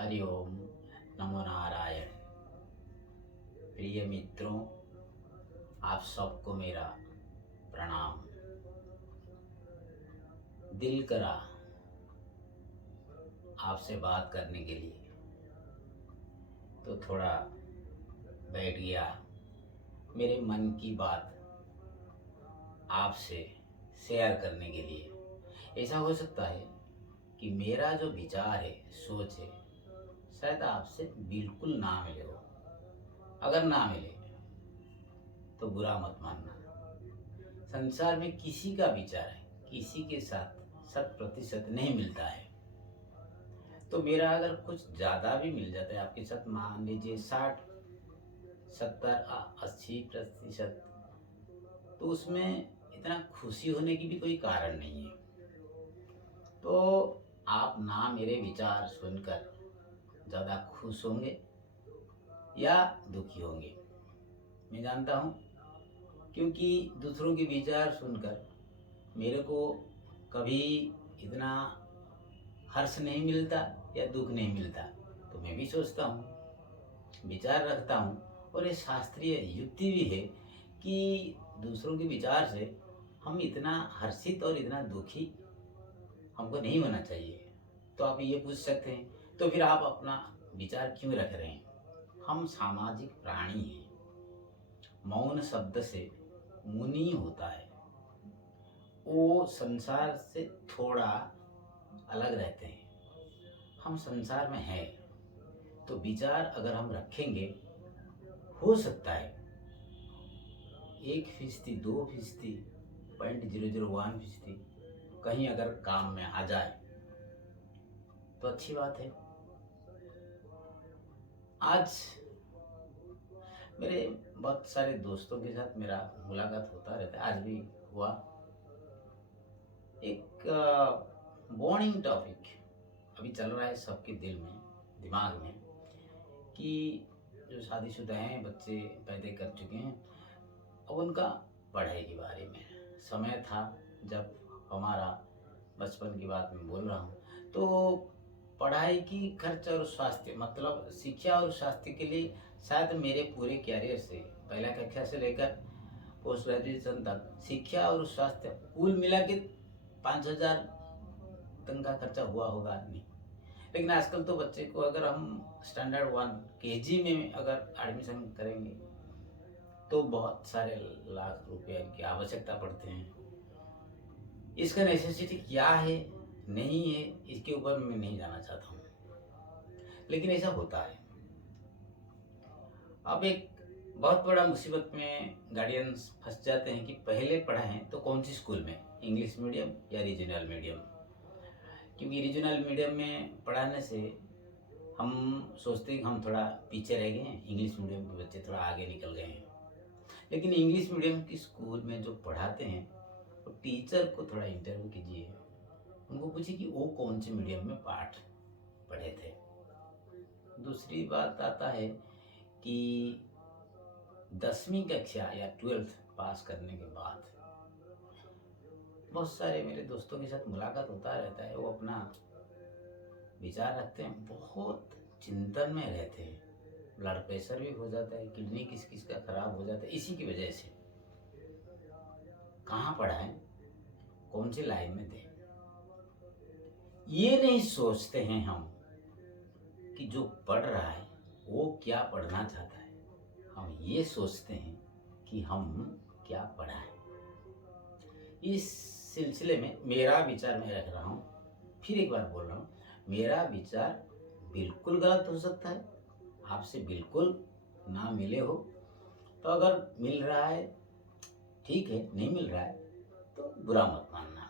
हरि ओम। नमो नारायण। प्रिय मित्रों, आप सबको मेरा प्रणाम। दिल करा आपसे बात करने के लिए, तो थोड़ा बैठ गया। मेरे मन की बात आपसे शेयर करने के लिए। ऐसा हो सकता है कि मेरा जो विचार है, सोच है, शायद आपसे बिल्कुल ना मिले हो। अगर ना मिले तो बुरा मत मानना। संसार में किसी का विचार है, किसी के साथ 100% नहीं मिलता है। तो मेरा अगर कुछ ज़्यादा भी मिल जाता है आपके साथ, मान लीजिए 60, 70, 80%, तो उसमें इतना खुशी होने की भी कोई कारण नहीं है। तो आप ना मेरे विचार सुनकर ज़्यादा खुश होंगे या दुखी होंगे, मैं जानता हूँ। क्योंकि दूसरों के विचार सुनकर मेरे को कभी इतना हर्ष नहीं मिलता या दुख नहीं मिलता। तो मैं भी सोचता हूँ, विचार रखता हूँ, और ये शास्त्रीय युक्ति भी है कि दूसरों के विचार से हम इतना हर्षित और इतना दुखी हमको नहीं होना चाहिए। तो आप ये पूछ सकते हैं, तो फिर आप अपना विचार क्यों रख रहे हैं? हम सामाजिक प्राणी हैं। मौन शब्द से मुनि होता है, वो संसार से थोड़ा अलग रहते हैं। हम संसार में हैं, तो विचार अगर हम रखेंगे, हो सकता है 1%, 2%, 0.001% कहीं अगर काम में आ जाए तो अच्छी बात है। आज मेरे बहुत सारे दोस्तों के साथ मेरा मुलाकात होता रहता है, आज भी हुआ। एक बॉर्निंग टॉपिक अभी चल रहा है सबके दिल में, दिमाग में, कि जो शादीशुदा हैं, बच्चे पैदा कर चुके हैं, अब उनका पढ़ाई के बारे में। समय था जब हमारा बचपन की बात मैं बोल रहा हूँ, तो पढ़ाई की खर्च और स्वास्थ्य, मतलब शिक्षा और स्वास्थ्य के लिए शायद मेरे पूरे कैरियर से, पहला कक्षा से लेकर पोस्ट ग्रेजुएशन तक, शिक्षा और स्वास्थ्य कुल मिला के 5,000 तक का खर्चा हुआ होगा नहीं। लेकिन आजकल तो बच्चे को अगर हम स्टैंडर्ड 1 केजी में अगर एडमिशन करेंगे तो बहुत सारे लाख रुपए की आवश्यकता पड़ते हैं। इसका नेसेसिटी क्या है, नहीं है, इसके ऊपर मैं नहीं जाना चाहता हूँ, लेकिन ऐसा होता है। अब एक बहुत बड़ा मुसीबत में गार्डियंस फंस जाते हैं कि पहले पढ़ाएं तो कौन सी स्कूल में, इंग्लिश मीडियम या रीजनल मीडियम। क्योंकि रीजनल मीडियम में पढ़ाने से हम सोचते हैं कि हम थोड़ा पीछे रह गए हैं, इंग्लिश मीडियम के बच्चे थोड़ा आगे निकल गए हैं। लेकिन इंग्लिश मीडियम की स्कूल में जो पढ़ाते हैं, तो टीचर को थोड़ा इंटरव्यू कीजिए, उनको पूछिए कि वो कौन से मीडियम में पाठ पढ़े थे। दूसरी बात आता है कि 10वीं कक्षा या 12th पास करने के बाद बहुत सारे मेरे दोस्तों के साथ मुलाकात होता रहता है, वो अपना विचार रखते हैं, बहुत चिंतन में रहते हैं। ब्लड प्रेशर भी हो जाता है, किडनी किस किस का खराब हो जाता है इसी की वजह से। कहाँ पढ़ाएं, कौन सी लाइन में दें, ये नहीं सोचते हैं हम कि जो पढ़ रहा है वो क्या पढ़ना चाहता है। हम ये सोचते हैं कि हम क्या पढ़ाएं। इस सिलसिले में मेरा विचार मैं रख रहा हूँ, फिर एक बार बोल रहा हूँ, मेरा विचार बिल्कुल गलत हो सकता है, आपसे बिल्कुल ना मिले हो। तो अगर मिल रहा है ठीक है, नहीं मिल रहा है तो बुरा मत मानना।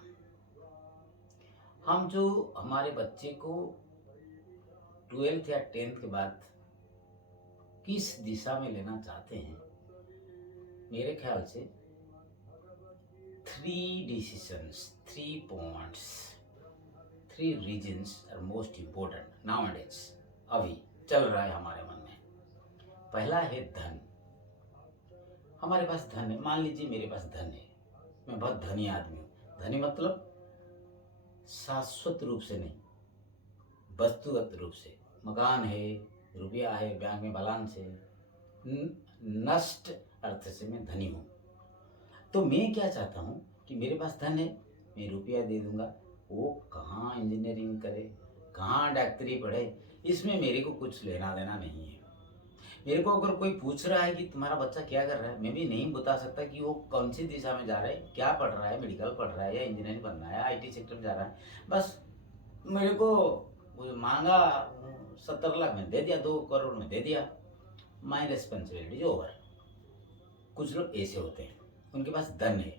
हम जो हमारे बच्चे को 12th या 10th के बाद किस दिशा में लेना चाहते हैं, मेरे ख्याल से 3 decisions, 3 points, 3 reasons are most important nowadays. अभी चल रहा है हमारे मन में। पहला है धन। हमारे पास धन है, मान लीजिए मेरे पास धन है, मैं बहुत धनी आदमी हूँ। धनी मतलब शाश्वत रूप से नहीं, वस्तुगत रूप से मकान है, रुपया है, बैंक में बैलेंस है, नष्ट अर्थ से मैं धनी हूँ। तो मैं क्या चाहता हूँ कि मेरे पास धन है, मैं रुपया दे दूंगा, वो कहाँ इंजीनियरिंग करे, कहाँ डॉक्टरी पढ़े, इसमें मेरे को कुछ लेना देना नहीं है। मेरे को अगर कोई पूछ रहा है कि तुम्हारा बच्चा क्या कर रहा है, मैं भी नहीं बता सकता कि वो कौन सी दिशा में जा रहा है, क्या पढ़ रहा है, मेडिकल पढ़ रहा है या इंजीनियरिंग बनना है, आईटी सेक्टर में जा रहा है। बस मेरे को वो मांगा 70 लाख में दे दिया, 2 करोड़ में दे दिया, माई रेस्पॉन्सिबिलिटी ओवर। कुछ लोग ऐसे होते हैं, उनके पास धन है।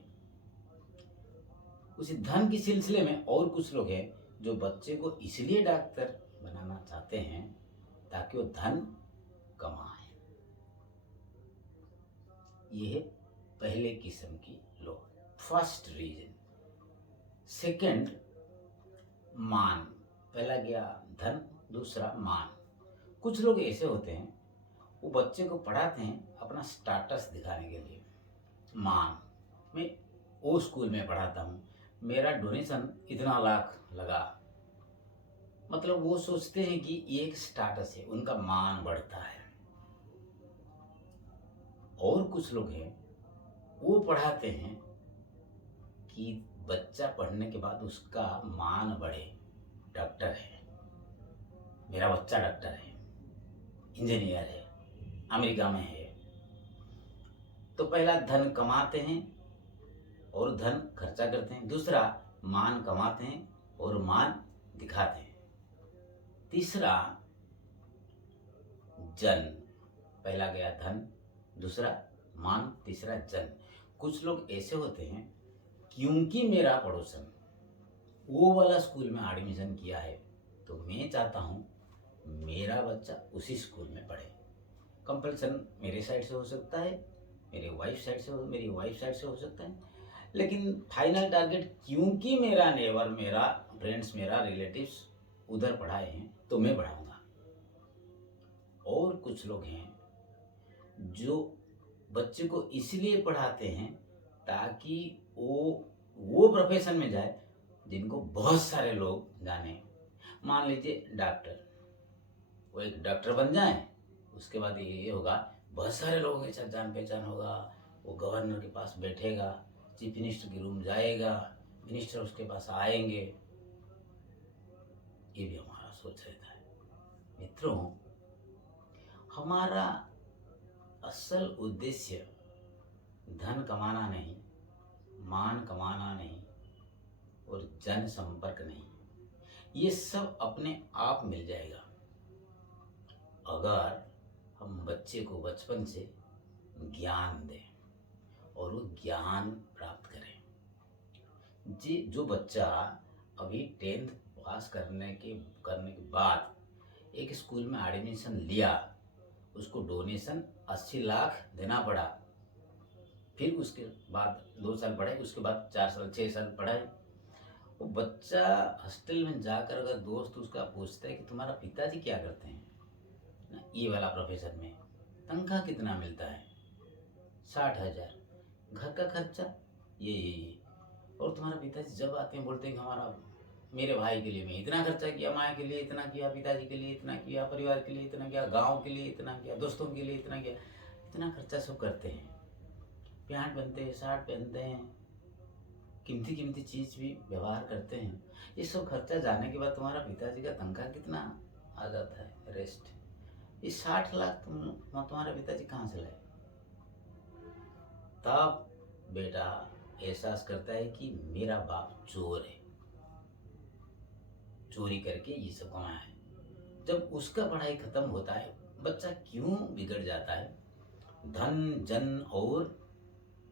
उसी धन के सिलसिले में और कुछ लोग हैं जो बच्चे को इसलिए डॉक्टर बनाना चाहते हैं ताकि वो धन कमाए। ये है पहले किस्म की लोग, फर्स्ट रीजन। सेकंड, मान। पहला गया धन, दूसरा मान। कुछ लोग ऐसे होते हैं, वो बच्चे को पढ़ाते हैं अपना स्टेटस दिखाने के लिए। मान, मैं वो स्कूल में पढ़ाता हूँ, मेरा डोनेशन इतना लाख लगा, मतलब वो सोचते हैं कि ये एक स्टेटस है, उनका मान बढ़ता है। और कुछ लोग हैं, वो पढ़ाते हैं कि बच्चा पढ़ने के बाद उसका मान बढ़े। डॉक्टर है, मेरा बच्चा डॉक्टर है, इंजीनियर है, अमेरिका में है। तो पहला धन कमाते हैं और धन खर्चा करते हैं, दूसरा मान कमाते हैं और मान दिखाते हैं, तीसरा जन। पहला गया धन, दूसरा मान, तीसरा जन। कुछ लोग ऐसे होते हैं, क्योंकि मेरा पड़ोसन वो वाला स्कूल में एडमिशन किया है तो मैं चाहता हूँ मेरा बच्चा उसी स्कूल में पढ़े। कंपल्सन मेरे साइड से हो सकता है, मेरी वाइफ साइड से हो सकता है, लेकिन फाइनल टारगेट, क्योंकि मेरा नेबर, मेरा फ्रेंड्स, मेरा रिलेटिव्स उधर पढ़ाए हैं तो मैं पढ़ाऊंगा। और कुछ लोग हैं जो बच्चे को इसलिए पढ़ाते हैं ताकि वो प्रोफेशन में जाए जिनको बहुत सारे लोग जाने। मान लीजिए डॉक्टर, वो एक डॉक्टर बन जाए, उसके बाद ये होगा बहुत सारे लोगों के साथ जान पहचान होगा, वो गवर्नर के पास बैठेगा, चीफ मिनिस्टर के रूम जाएगा, मिनिस्टर उसके पास आएंगे। ये भी हमारा सोच रहता है। मित्रों, हमारा असल उद्देश्य धन कमाना नहीं, मान कमाना नहीं और जन संपर्क नहीं। ये सब अपने आप मिल जाएगा अगर हम बच्चे को बचपन से ज्ञान दें और वो ज्ञान प्राप्त करें। जो बच्चा अभी 10th पास करने के बाद एक स्कूल में एडमिशन लिया, उसको डोनेशन 80 लाख देना पड़ा, फिर उसके बाद 2 साल पढ़ाई, उसके बाद 4 साल 6 साल पढ़ाई। वो बच्चा हॉस्टल में जाकर अगर दोस्त उसका पूछता है कि तुम्हारा पिताजी क्या करते हैं ना, ये वाला प्रोफेशन में तनख्वाह कितना मिलता है, 60,000, घर का खर्चा ये, और तुम्हारा पिताजी जब आते हैं बोलते हैं कि हमारा, मेरे भाई के लिए मैं इतना खर्चा किया, माँ के लिए इतना किया, पिताजी के लिए इतना किया, परिवार के लिए इतना किया, गांव के लिए इतना किया, दोस्तों के लिए इतना किया, इतना खर्चा सब करते हैं। पैंट पहनते हैं, शर्ट पहनते हैं, कीमती कीमती चीज़ भी व्यवहार करते हैं। ये सब खर्चा जाने के बाद तुम्हारा पिताजी का तनख्वाह कितना आ जाता है, रेस्ट। ये 60 लाख तुम्हारा पिताजी कहाँ से लाए? तब बेटा एहसास करता है कि मेरा बाप चोर है, चोरी करके ये सब कमाया है। जब उसका पढ़ाई खत्म होता है, बच्चा क्यों बिगड़ जाता है? धन, जन और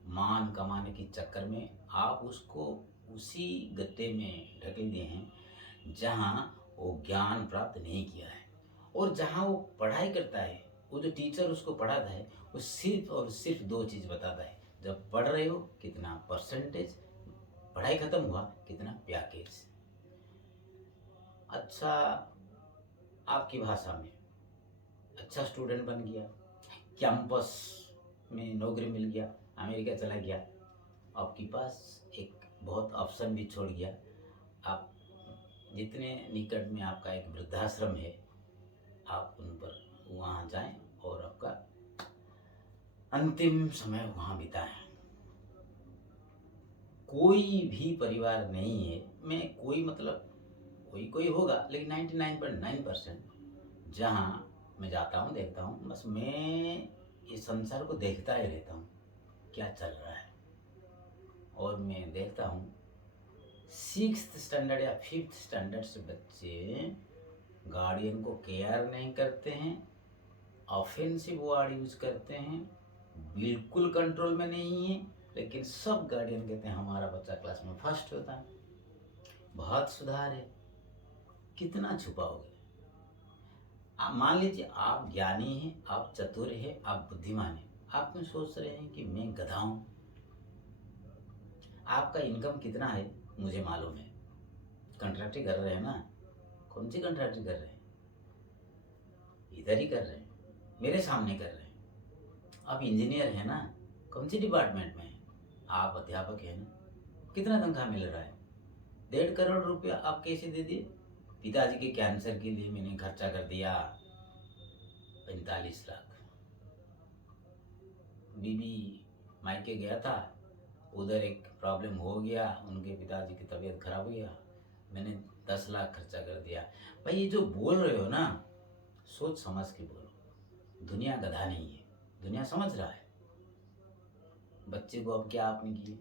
मान कमाने के चक्कर में आप उसको उसी गड्ढे में ढकेल दिए हैं जहाँ वो ज्ञान प्राप्त नहीं किया है। और जहाँ वो पढ़ाई करता है, वो जो टीचर उसको पढ़ाता है, वो सिर्फ और सिर्फ 2 चीज़ बताता है, जब पढ़ रहे हो कितना परसेंटेज, पढ़ाई खत्म हुआ कितना पैकेज। अच्छा, आपकी भाषा में अच्छा स्टूडेंट बन गया, कैंपस में नौकरी मिल गया, अमेरिका चला गया, आपके पास एक बहुत ऑप्शन भी छोड़ गया। आप जितने निकट में आपका एक वृद्धाश्रम है, आप उन पर वहाँ जाएं और आपका अंतिम समय वहाँ बिताएं। कोई भी परिवार नहीं है, मैं कोई मतलब कोई कोई होगा, लेकिन 99.9% जहाँ मैं जाता हूँ देखता हूँ, बस मैं इस संसार को देखता ही रहता हूँ क्या चल रहा है। और मैं देखता हूँ 6th स्टैंडर्ड या 5th स्टैंडर्ड से बच्चे गार्डियन को केयर नहीं करते हैं, ऑफेंसिव वर्ड यूज करते हैं, बिल्कुल कंट्रोल में नहीं है, लेकिन सब गार्डियन कहते हैं हमारा बच्चा क्लास में फर्स्ट होता है, बहुत सुधार है। कितना छुपाओगे? आप मान लीजिए आप ज्ञानी हैं, आप चतुर हैं, आप बुद्धिमान हैं, आप क्यों सोच रहे हैं कि मैं गधा हूं? आपका इनकम कितना है मुझे मालूम है, कंट्रैक्ट कर रहे हैं ना? कौन सी कंट्रैक्ट कर रहे हैं? इधर ही कर रहे हैं, मेरे सामने कर रहे हैं। आप इंजीनियर हैं ना? कौन सी डिपार्टमेंट में हैं? आप अध्यापक हैं ना? कितना तनख्वाह मिल रहा है? 1.5 करोड़ रुपया आप कैसे दे दिए? पिताजी के कैंसर के लिए मैंने खर्चा कर दिया 45 लाख। बीबी मायके गया था, उधर एक प्रॉब्लम हो गया, उनके पिताजी की तबीयत खराब हो गया, मैंने 10 लाख खर्चा कर दिया। भाई ये जो बोल रहे हो ना, सोच समझ के बोलो। दुनिया गधा नहीं है, दुनिया समझ रहा है। बच्चे को अब क्या आपने किए?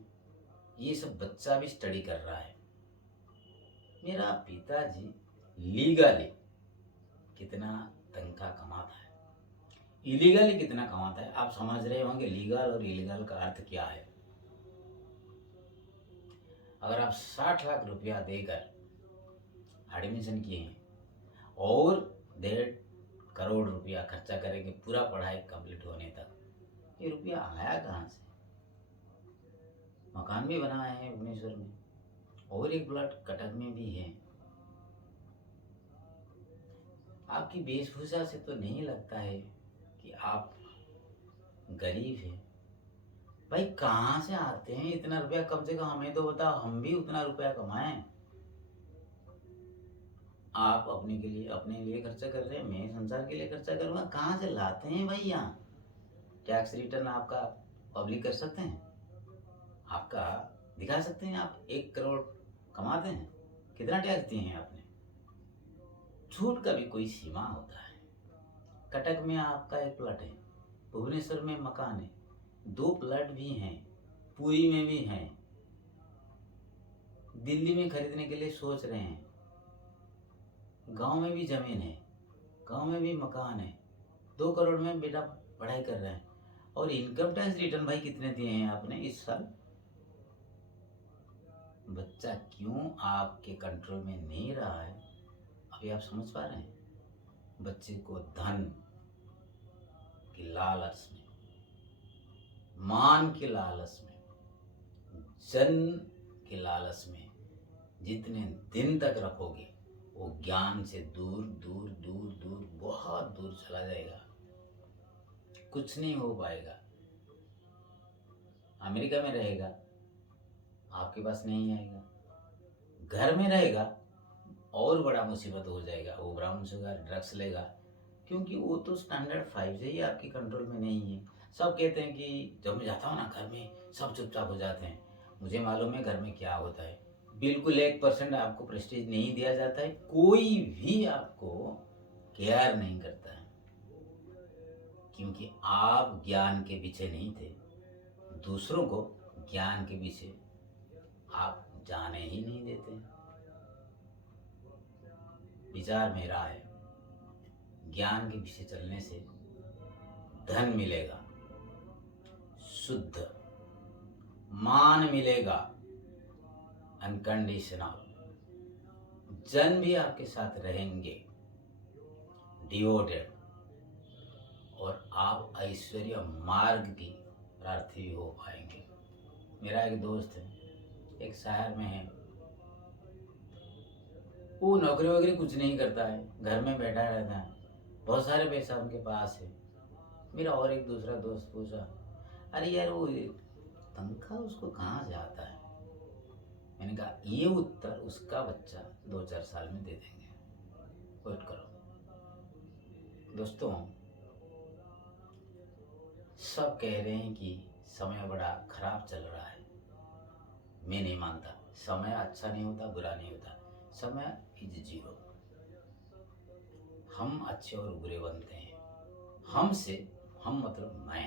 ये सब बच्चा भी स्टडी कर रहा है। मेरा पिताजी लीगली कितना तनख्वाह कमाता है, इलीगली कितना कमाता है, आप समझ रहे होंगे लीगल और इलीगल का अर्थ क्या है। अगर आप 60 लाख रुपया देकर एडमिशन किए हैं और 1.5 करोड़ रुपया खर्चा करेंगे पूरा पढ़ाई कंप्लीट होने तक, ये रुपया आया कहाँ से? मकान भी बनाए हैं भुवनेश्वर में और एक प्लॉट कटक में भी है। आपकी वेशभूषा से तो नहीं लगता है कि आप गरीब हैं। भाई कहाँ से आते हैं इतना रुपया? कम से कम हमें तो बताओ, हम भी उतना रुपया कमाएं। आप अपने लिए खर्चा कर रहे हैं, मैं संसार के लिए खर्चा करूंगा। कहाँ से लाते हैं भाई? यहाँ टैक्स रिटर्न आपका पब्लिक कर सकते हैं, आपका दिखा सकते हैं। आप 1 करोड़ कमाते हैं, कितना टैक्स दिए हैं आपने? झूठ का भी कोई सीमा होता है। कटक में आपका एक प्लॉट है, भुवनेश्वर में मकान है, 2 प्लॉट भी हैं, पुरी में भी हैं, दिल्ली में खरीदने के लिए सोच रहे हैं, गांव में भी जमीन है, गांव में भी मकान है, 2 करोड़ में बेटा पढ़ाई कर रहे हैं। और इनकम टैक्स रिटर्न भाई कितने दिए हैं आपने इस साल? बच्चा क्यों आपके कंट्रोल में नहीं रहा है, अभी आप समझ पा रहे हैं? बच्चे को धन की लालच में, मान के लालच में, जन के लालच में जितने दिन तक रखोगे, वो ज्ञान से दूर दूर दूर दूर बहुत दूर चला जाएगा, कुछ नहीं हो पाएगा। अमेरिका में रहेगा, आपके पास नहीं आएगा। घर में रहेगा, और बड़ा मुसीबत हो जाएगा। वो ब्राउन शुगर ड्रग्स लेगा, क्योंकि वो तो स्टैंडर्ड 5 से ही आपके कंट्रोल में नहीं है। सब कहते हैं कि जब मैं जाता हूँ ना घर में, सब चुपचाप हो जाते हैं। मुझे मालूम है घर में क्या होता है। बिल्कुल 1% आपको प्रेस्टीज नहीं दिया जाता है, कोई भी आपको केयर नहीं करता है, क्योंकि आप ज्ञान के पीछे नहीं थे। दूसरों को ज्ञान के पीछे आप जाने ही नहीं देते। विचार मेरा है, ज्ञान के पीछे चलने से धन मिलेगा, शुद्ध मान मिलेगा, अनकंडीशनल, जन भी आपके साथ रहेंगे डिवोटेड, और आप ऐश्वर्य मार्ग की प्रार्थी हो पाएंगे। मेरा एक दोस्त है, एक शहर में है, वो नौकरी वगैरह कुछ नहीं करता है, घर में बैठा रहता है, बहुत सारे पैसा उनके पास है। मेरा और एक दूसरा दोस्त पूछा, अरे यार वो तनख्वाह उसको कहाँ से आता है? मैंने कहा ये उत्तर उसका बच्चा 2-4 साल में दे देंगे, वेट करो। दोस्तों, सब कह रहे हैं कि समय बड़ा खराब चल रहा है। मैं नहीं मानता। समय अच्छा नहीं होता, बुरा नहीं होता। समय इज जीरो। हम अच्छे और बुरे बनते हैं। हमसे, हम मतलब मैं।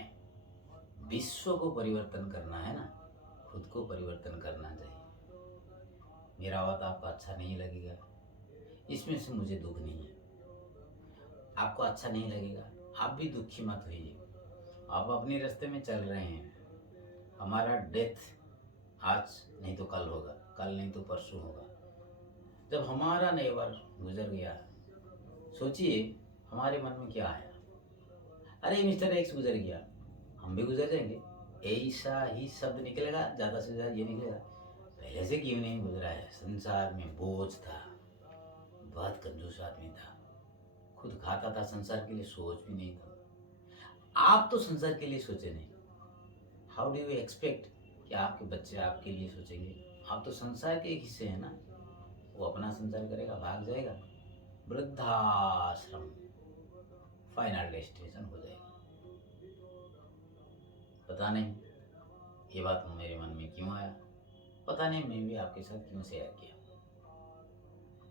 विश्व को परिवर्तन करना है ना, खुद को परिवर्तन करना चाहिए। मेरा बात आपको अच्छा नहीं लगेगा, इसमें से मुझे दुख नहीं है। आपको अच्छा नहीं लगेगा, आप भी दुखी मत होइए। आप अपने रास्ते में चल रहे हैं। हमारा डेथ आज नहीं तो कल होगा, कल नहीं तो परसों होगा। जब हमारा नेवर गुजर गया, सोचिए हमारे मन में क्या आया। अरे मिस्टर एक्स गुजर गया, हम भी गुजर जाएंगे। ऐसा ही शब्द निकलेगा, ज़्यादा से ज़्यादा ये निकलेगा, पहले से क्यों नहीं गुजरा है। संसार में बोझ था, बहुत कंजूस आदमी था, खुद खाता था, संसार के लिए सोच भी नहीं था। आप तो संसार के लिए सोचे नहीं। हाउ डू यू एक्सपेक्ट कि आपके बच्चे आपके लिए सोचेंगे। आप तो संसार के एक हिस्से हैं ना। वो अपना संसार करेगा, भाग जाएगा, वृद्धाश्रम फाइनल डेस्टिनेशन हो जाएगा। पता नहीं ये बात मेरे मन में क्यों आया, पता नहीं मैं भी आपके साथ क्यों शेयर किया।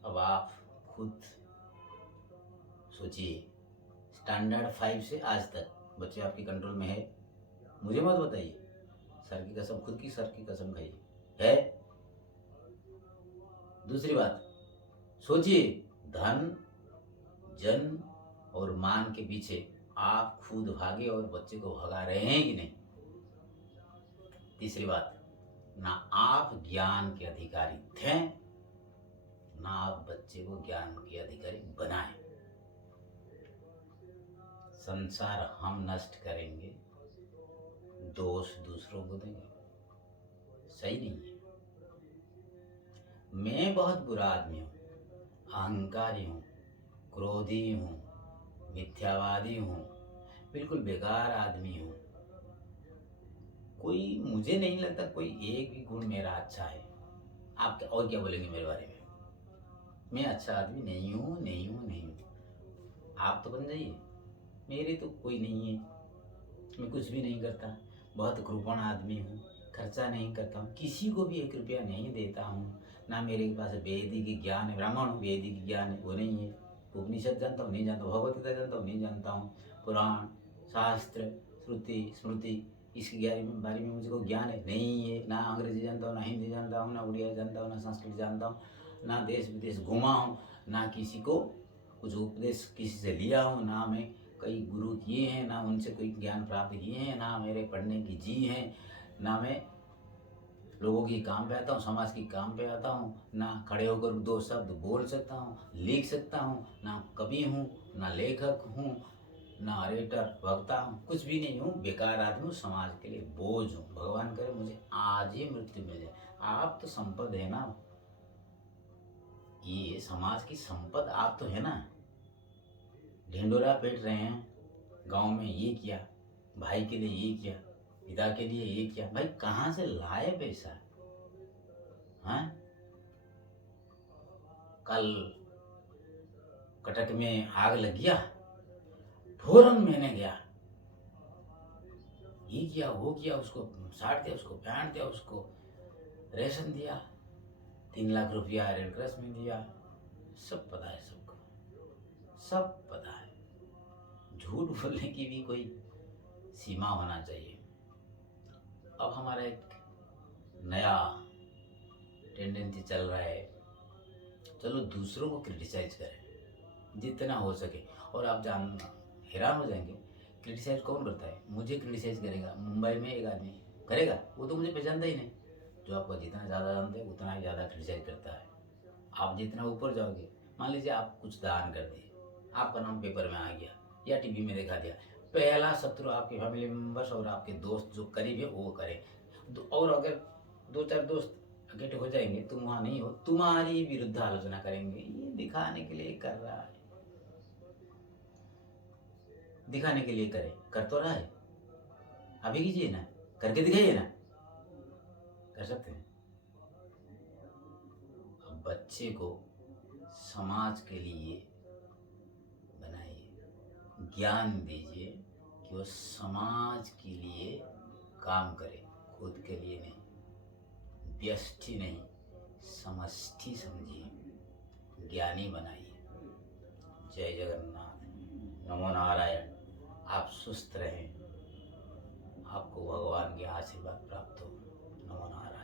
अब आप खुद सोचिए, स्टैंडर्ड 5 से आज तक बच्चे आपके कंट्रोल में है? मुझे मत बताइए। सर की कसम, खुद की सर की कसम खाइए, है? दूसरी बात, सोचिए, धन, जन और मान के पीछे आप खुद भागे और बच्चे को भगा रहे हैं कि नहीं? तीसरी बात, ना आप ज्ञान के अधिकारी थे, ना आप बच्चे को ज्ञान के अधिकारी बनाए। संसार हम नष्ट करेंगे, दोष दूसरों को देंगे, सही नहीं है। मैं बहुत बुरा आदमी हूँ, अहंकारी हूँ, क्रोधी हूँ, मिथ्यावादी हूँ, बिल्कुल बेकार आदमी हूँ। कोई, मुझे नहीं लगता कोई एक भी गुण मेरा अच्छा है। आप क्या और क्या बोलेंगे मेरे बारे में? मैं अच्छा आदमी नहीं हूँ, नहीं हूँ, नहीं हूँ। आप तो बन जाइए। मेरे तो कोई नहीं है, मैं कुछ भी नहीं करता, बहुत कृपण आदमी हूँ, खर्चा नहीं करता हूँ, किसी को भी 1 रुपया नहीं देता हूँ। ना मेरे पास वैदिक ज्ञान है, ब्राह्मण हूँ, वैदिक ज्ञान है वो नहीं है। उपनिषद जानता हूँ, नहीं जानता हूँ। भगवत गीता जानता हूँ, नहीं जानता हूँ। पुराण, शास्त्र, श्रुति, स्मृति, इसके बारे में मुझे कोई ज्ञान है नहीं है। ना अंग्रेजी जानता हूँ, ना हिंदी जानता हूँ, ना उड़िया जानता हूँ, ना संस्कृत जानता हूँ, ना देश विदेश घूमा हूँ, ना किसी को कुछ उपदेश किसी से लिया हूँ, ना मैं कई गुरु किए हैं, ना उनसे कोई ज्ञान प्राप्त किए हैं, ना मेरे पढ़ने की जी हैं, ना मैं लोगों के काम पे आता हूँ, समाज के काम पे आता हूँ, ना खड़े होकर 2 शब्द बोल सकता हूँ, लिख सकता हूँ, ना कवि हूँ, ना लेखक हूँ, ना रेटर वक्ता हूँ, कुछ भी नहीं हूँ। बेकार आदमी हूँ, समाज के लिए बोझ हूँ। भगवान करे मुझे आज ही मृत्यु मिल जाए। आप तो संपद है ना, ये समाज की संपद आप तो है ना। ढिंडोरा पीट रहे हैं गांव में, ये किया, भाई के लिए ये किया, पिता के लिए ये किया। भाई कहाँ से लाए पैसा? हाँ, कल कटक में आग लग गया, फौरन मैंने गया, ये किया वो किया, उसको साट दिया, उसको पहन दिया, उसको रेशन दिया, 3 लाख रुपया रेड क्रॉस में दिया। सब पता है सबको, सब पता है। झूठ बोलने की भी कोई सीमा होना चाहिए। अब हमारा एक नया टेंडेंसी चल रहा है, चलो दूसरों को क्रिटिसाइज करें जितना हो सके। और आप हैरान हो जाएंगे, क्रिटिसाइज कौन करता है? मुझे क्रिटिसाइज करेगा मुंबई में एक आदमी करेगा, वो तो मुझे पहचानता ही नहीं। जो आपको जितना ज़्यादा जानते हैं उतना ही ज़्यादा क्रिटिसाइज करता है। आप जितना ऊपर जाओगे, मान लीजिए आप कुछ दान कर दिए, आपका नाम पेपर में आ गया या टीवी में दिखा दिया, पहला शत्रु आपके फैमिली मेम्बर्स और आपके दोस्त जो करीब है वो करें। और अगर 2-4 दोस्त इकट्ठे हो जाएंगे, तुम वहाँ नहीं हो, तुम्हारी विरुद्ध आलोचना करेंगे। ये दिखाने के लिए कर रहा है, दिखाने के लिए करे, कर तो रहा है। अभी कीजिए ना, करके दिखाइए ना, कर सकते हैं। अब बच्चे को समाज के लिए बनाइए, ज्ञान दीजिए कि वो समाज के लिए काम करे, खुद के लिए नहीं। व्यष्टि नहीं, समष्टि समझिए, ज्ञानी बनाइए। जय जगन्नाथ, नमो नारायण। आप सुस्त रहें, आपको भगवान के आशीर्वाद प्राप्त हो। नमो नारायण।